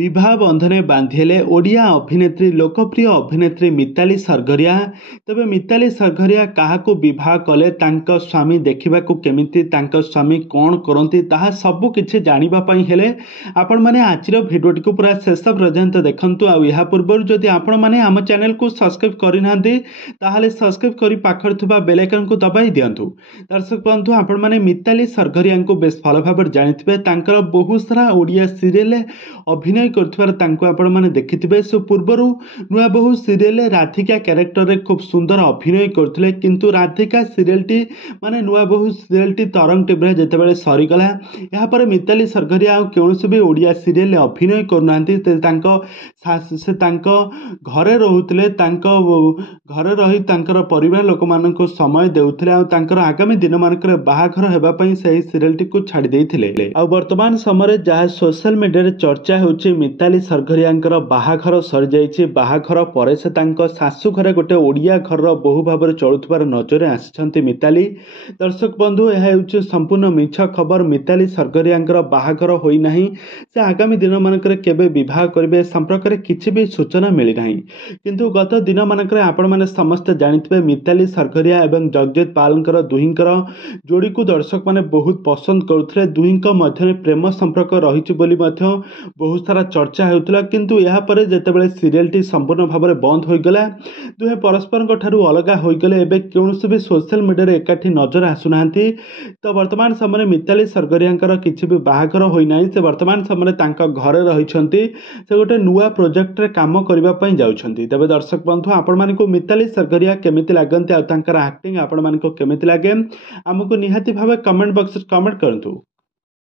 विवाह बंधने बांधिले ओडिया अभिनेत्री लोकप्रिय अभिनेत्री मिताली सरगरिया। तेबे मिताली सरगरिया काहाकू विवाह कले तांको स्वामी देखा केमिति तांको स्वामी कौन करती ताहा सबु किछि जानिबा पई हेले आपण माने आजिर भिडियोटी को पूरा शेष पर्यंत देखंतु। आ या पूर्व जदि आपण माने आम चैनल को सब्सक्राइब करि नांती ताहाले सब्सक्राइब करि पाखर थिबा बेल आइकन को दबाई दियंतु। दर्शक बंधु आपण माने मिताली सरगरिया को बेस भल भाबे जानिथिबे। तांकर बहुत सारा ओडिया सीरियल अभिनय करथिबार तांको आपण माने देखिथिबे। सो पूर्वरु नुआ बहु सीरियल राधिका कैरेक्टर रे खूब सुंदर अभिनय करथिले, किंतु राधिका सीरियल टी माने नुआ बहु सीरियल टी तरंग टीवी जेतेबेले सरी गला या पर मिताली सरगरिया कौनसी भी ओडिया सीरियल अभिनय करनांती। से तांको घरे रहुतले, तांको घरे रही तांकर परिवार लोक मानको समय देउथले आ तांकर आगामी दिन मानकर बाहाघर हेबा पई सही सीरियल टी को छाडी देइथिले। आ वर्तमान समय जहाँ सोशल मीडिया रे चर्चा होछि मिताली सरगरिया बाहाघर सरी जाइछि। बाहाघर परे से तांको सासु घरे गोटे ओडिया घर बहु भाव चलुथबार नजर आसिछन्ति मिताली। दर्शक बंधु यह हेउछि संपूर्ण मिछ खबर। मिताली सरगरिया बाहाघर होई नाही, से आगामी दिन मानकर केबे विवाह करिवे संपर्क में किछि भी सूचना मिली नाही। किंतु गत दिन मानकर आपण माने समस्त जानिथिबे मिताली सरगरिया एवं जगजीत पालकर दुहिंकर जोड़ी को दर्शक माने बहुत पसंद करुथले। दुहिंक मध्य प्रेम संपर्क रहिछि बोली मध्य बहुत सारा चर्चा होउतला, किंतु यहाँ पर जेतेबेले सीरियल टी संपूर्ण भाव में बंद हो गला, दुहे परस्पर ठारू अलगा हो गले, एबे कौनसी भी सोशल मीडिया रे एकाठी नजर आसुनांती। तो वर्तमान समय मिताली सरगरिया किछि भी बाहाघर होई नाही। से वर्तमान समय तांका घरे रहिछन्ती, से गोटे नुआ प्रोजेक्ट रे काम करबा पई जाउछन्ती। तबे दर्शक बंधु आपण मानको मिताली सरगरिया केमिति लागन्ती आ तांकर एक्टिंग आपण मानको केमिति लागे, हमको निहाती भावे कमेंट बॉक्स रे कमेंट करंतु।